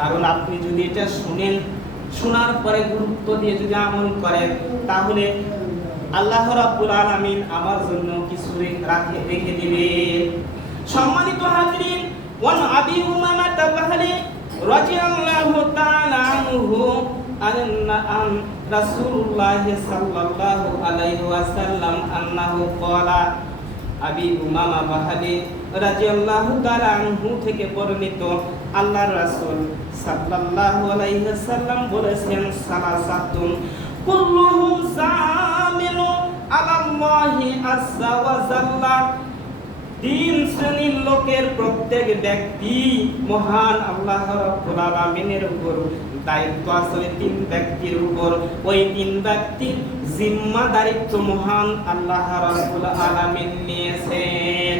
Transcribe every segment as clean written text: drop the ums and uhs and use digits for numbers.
কারণ আপনি যদি এটা শুনেন, শোনার পরে গুরুত্ব দিয়ে যদি আমল করেন, তাহলে আল্লাহ রাব্বুল আলামিন আমার জন্য কিছু রেখে দিবেন। সম্মানিত হাজিরিন, ওয়ান আবি উমামা তাবাহলি রাদিয়াল্লাহু তাআলা আনহু আন্না রাসূলুল্লাহ সাল্লাল্লাহু আলাইহি ওয়াসাল্লাম আন্নাহু ক্বালা, আবি উমামা বাহলি রাদিয়াল্লাহু তাআলা আনহু থেকে বর্ণিত, আল্লাহর রাসূল সাল্লাল্লাহু আলাইহি ওয়াসাল্লাম বলেছেন, সালাসাতুন কুল্লুহুম জামিলু আলাল্লাহি আযজা ওয়া জাল্লা। তিন শ্রেণীর লোকের প্রত্যেক ব্যক্তি মহান আল্লাহ রাব্বুল আলামিনের উপর দায়িত্ব আছে। তিন ব্যক্তির উপর, ওই তিন ব্যক্তির জিম্মাদারিত্ব মহান আল্লাহ রাব্বুল আলামিন নিয়েছেন।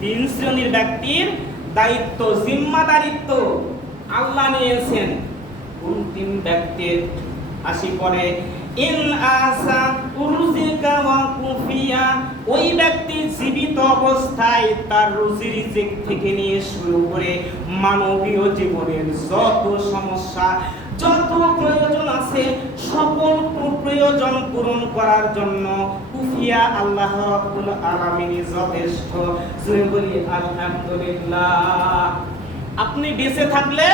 তিন শ্রেণীর ব্যক্তির দায়িত্ব, জিম্মাদারিত্ব আল্লাহ নিয়েছেন। কোন তিন ব্যক্তির? আসি পরে, ইন আসা উরজিকা ওয়া কুফিয়া, ওই ব্যক্তি জীবিত অবস্থায় তার রুজি রিজিক থেকে নিয়ে শুরু করে মানবীয় জীবনের যত সমস্যা, যত প্রয়োজন আছে, সকল প্রয়োজন পূরণ করার জন্য কুফিয়া আল্লাহ রাব্বুল আলামিন যথেষ্ট। জয় বলি আলহামদুলিল্লাহ। আপনি বেঁচে থাকলে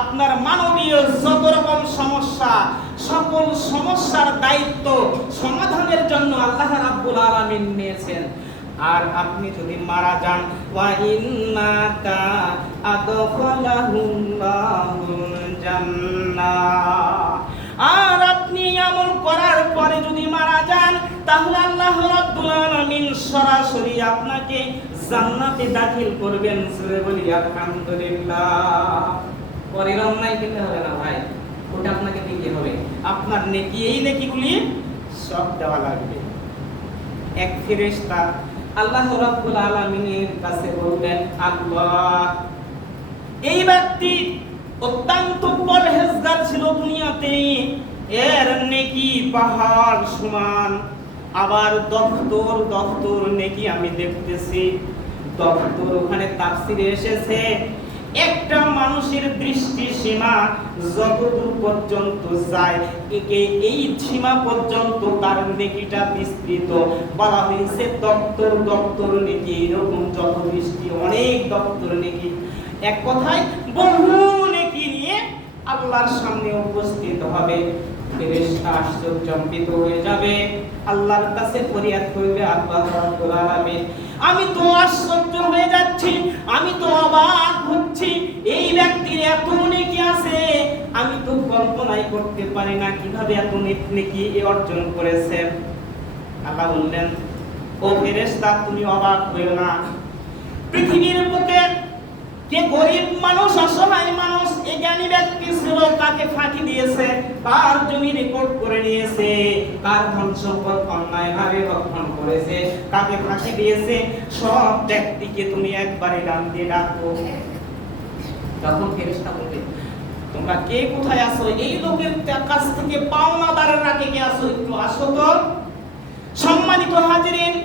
আপনার মানবীয় যত রকম সমস্যা, সকল সমস্যার দায়িত্ব সমাধানের জন্য আল্লাহ রাব্বুল আলামিন নিয়েছেন। আর আপনি যদি মারা যান, ওয়া ইন্নাকা আদখালাহুল্লাহুল জান্নাহ, আর আপনি আমল করার পরে যদি মারা যান, তাহলে আল্লাহ রাব্বুল আলামিন সরাসরি আপনাকে জান্নাতে দাখিল করবেন। সূরা বলি আলহামদুলিল্লাহ। পরের অন্যায় পেতে হবে না ভাই, ওটা আপনাকে দিতে হবে। আপনার নেকি, এই নেকিগুলি সব দেওয়া লাগবে। এক ফেরেশতা আল্লাহ রাব্বুল আলামিনের কাছে বলবেন, আল্লাহ, এই ব্যক্তি অত্যন্ত পরহেজগার ছিল দুনিয়াতে, এর নেকি পাহাড় সমান, আবার দফতর দফতর নেকি আমি দেখতেছি। দফতর ওখানে তাফসীরে এসেছে, একটা মানুষের দৃষ্টি সীমা যতদূর পর্যন্ত যায়, এই সীমা পর্যন্ত তার নেকিটা বিস্তৃত। বলা হয়েছে দপ্তর দপ্তর নেকি, এরকম যত দৃষ্টি, অনেক দপ্তর নেকি। এক কথায় বহু নেকি নিয়ে আল্লাহর সামনে উপস্থিত হবে। ফেরেশতা আশ্চর্যজনিত হয়ে যাবে, আল্লাহর কাছে ফরিয়াদ করবে, আল্লাহ রাব্বুল আলামিন, আমি তো আশ্চর্য হয়ে যাচ্ছি, আমি তো অবাক হচ্ছি, এই ব্যক্তির এত নেকি আছে, আমি তো কল্পনাই করতে পারি না কিভাবে এত নেকি অর্জন করেছে। আল্লাহ বললেন, ও ফেরেশতা, তুমি অবাক হয়ো না। পৃথিবীর বুকে কে গরিব মানুষ, অসহায় মানুষ, এই জ্ঞানী ব্যক্তি ছিল, তাকে ফাঁকি দিয়েছে, তার জমি রেকর্ড করে নিয়েছে, তার ধন সম্পদ অন্যায়ভাবে রক্ষণ করেছে, তাকে ফাঁকি দিয়েছে, সব ব্যক্তিকে তুমি একবারে ডান দিয়ে ডাকো। তখন ফেরেশতা বলবে, তোমরা কে কোথায় আছো? এই লোকের কাছ থেকে পাওনাদারের রাখে কে আছো? একটু আসো তো। সম্মানিত হাজিরিন,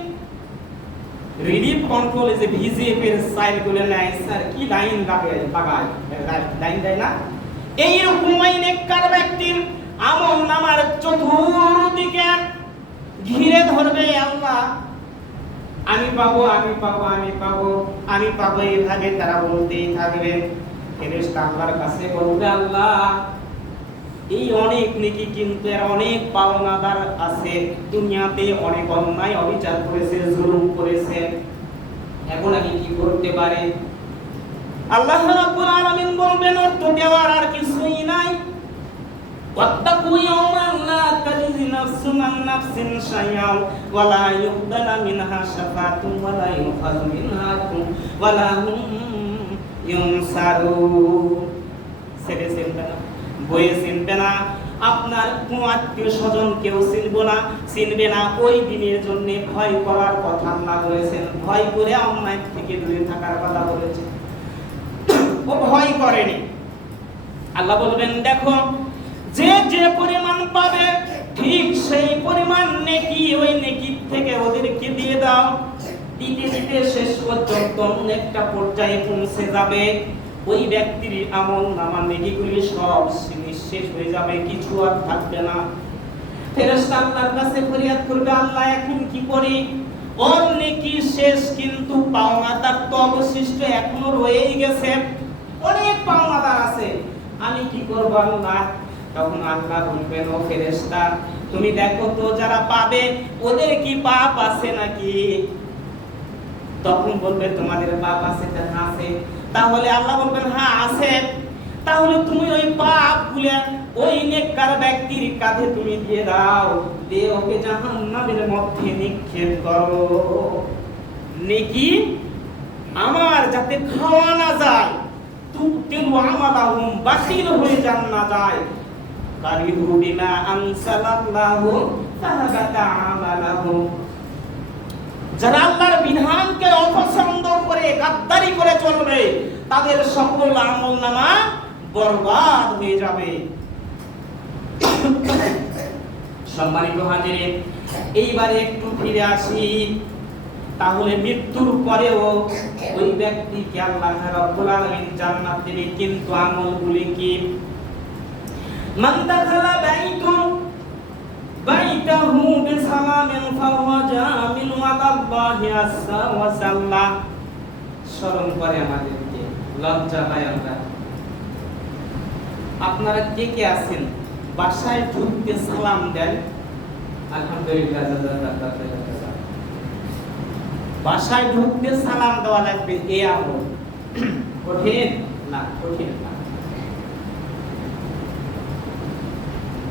রিলিফ কন্ট্রোল যে ভিজিএফ এর সাইল গুলো নাই, স্যার কি লাইন লাগায়, লাইন দেয় না? এই রকম নেককার ব্যক্তির আমল নামার চতুর্দিকে ঘিরে ধরবে আল্লাহ, আমি পাবো, আমি পাবো, আমি পাবো, আমি পাবো, এইভাবে তারা বলতেই থাকবে। ফেরেশতা আল্লাহর কাছে বলবে, আল্লাহ, এই অনেক নেকি, কিন্তু এর অনেক পাওনাদার আছে, দুনিয়াতে অনেক অন্যায় অবিচার করেছে, জুলুম করেছে, এখন আমি কি করতে পারি? আল্লাহ রাব্বুল আলামিন বলবেন, অর্থ দেওয়ার আর কিছুই নাই। ওয়াত্তাকু ইয়াওমান লা তাজজি নাফসুন আন নাফসিন শাইআন ওয়া লা ইউকবালু মিনহা শাফাআতুন ওয়া লা ইউখাযু মিনহা ওয়া লা হুম ইউনসারুন। সেটা চিনবে না, বইয়ে চিনবে না, আপনার কোন আত্মীয় স্বজন কেউ চিনবে না। ওই দিনের জন্য ভয় করার কথা আল্লাহ বলেছেন, ভয় করে অন্যায় থেকে দূরে থাকার কথা বলেছেন। ও ভয় করেনি। আল্লাহ বলবেন, দেখো, যে যে পরিমাণ পাবে ঠিক সেই পরিমাণ নেকি ওই নেকির থেকে ওদেরকে দিয়ে দাও। দিতে দিতে শেষ পর্যন্ত একটা পর্যায়ে পৌঁছে যাবে, ওই ব্যক্তির আমল নামা নেকিগুলি সব নিঃশেষ হয়ে যাবে, কিছু আর থাকবে না। ফেরেশতা আল্লাহর কাছে ফরিয়াদ করবে, আল্লাহ এখন কি করি? ওর নেকি শেষ, কিন্তু পাওনাদার তো অবশিষ্ট এখনো রয়েই গেছে, অনেক পাওনাদার আছে, আমি কি করব আল্লাহ? তখন আল্লাহ বলবেন, ও ফেরেশতা তুমি দেখো তো যারা পাবে ওদের কি পাপ আছে নাকি? তখন বলবে তোমাদের পাপ আছে। আছে, তাহলে আল্লাহ বলবেন হ্যাঁ আছে। তাহলে তুমি ওই পাপগুলো ওই নেককার ব্যক্তির কাঁধে তুমি দিয়ে দাও, দিয়ে ওকে জাহান্নামের মধ্যে নিক্ষেপ করো। নেকি আমার যাতে খাওয়া না যায়, তুবতিলু আমালাহুম, বাতিল হয়ে যান না যায়, কারিহু বিমা আনসালাল্লাহু ফাহাবাতা আমালাহুম। যারা আল্লাহর বিধানকে অপছন্দ করে গাদ্দারি করে চলবে, তাদের সকল আমলনামা বরবাদ হয়ে যাবে। সম্মানিত হাজিরিন, এইবারে একটু ফিরে আসি। তাহলে মৃত্যুর পরেও ওই ব্যক্তিকে আল্লাহ রাব্বুল আলামিন জান্নাত দেবে, কিন্তু আমলগুলি কি? মান দাখালা বাইতাহু বিসালামিন ফাহুয়া জামিন ওয়ালাল্লাহি আযজা ওয়া জাল্লা। স্মরণ করে আমাদেরকে, লজ্জা পায় আমরা। আপনারা কে কে আছেন বাসায় ঢুকতে সালাম দেন? আলহামদুলিল্লাহ। বাসায় ঢুকতে সালাম দেওয়া লাগবে, এ আমল কঠিন না? কঠিন না।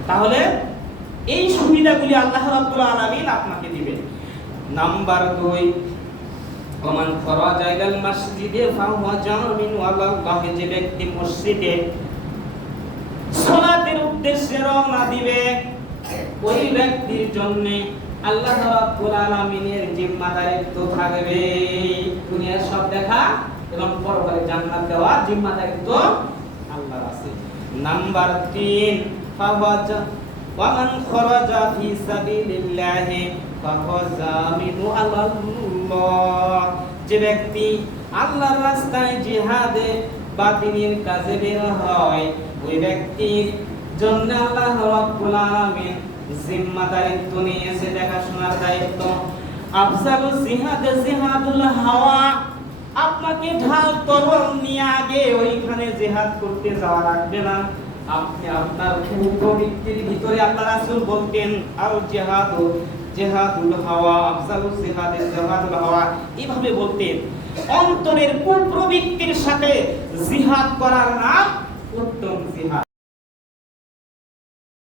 তাহলে এই সুবিধাগুলি আল্লাহ রাব্বুল আলামিন আপনাকে দিবেন। নাম্বার 2, ওমান খরাজা ইলাল মসজিদে ফাহুয়া জামিন ওয়ালাল্লাহি, যে ব্যক্তি মসজিদে সালাতের উদ্দেশ্যে রওনা দিবে, ওই ব্যক্তির জন্য আল্লাহ রাব্বুল আলামিনের জিম্মাদারিত্ব থাকবে। দুনিয়ার সব দেখা এবং পরকালে জান্নাত দেওয়ার জিম্মাদারিত্ব আল্লাহর আছে। নাম্বার 3, ফাওয়াজা ওয়ামান খরাজা ফি সাবিলিল্লাহি ফাহুয়া জামিনু আলাল্লাহ, যে ব্যক্তি আল্লাহর রাস্তায় জিহাদে বাতিনের কাজে বের হয়, ওই ব্যক্তির জন্য আল্লাহ রাব্বুল আলামিন জিম্মাদারিত্ব নিয়েছে, দেখাশোনার দায়িত্ব। আফজালুল জিহাদ জিহাদুল হাওয়া, আপনাকে ঢাল তরল নিয়ে আগে ওইখানে জিহাদ করতে যাওয়া লাগবে না। আপনি আপনার প্রবৃত্তির ভিতরে আল্লাহ রাসূল বলতেন আল জিহাদু জিহাদুল হাওয়া, আফজালুল জিহাদ জিহাদুল হাওয়া, এইভাবে বলতেন। অন্তরের কুপ্রবৃত্তির সাথে জিহাদ করার নাম উত্তম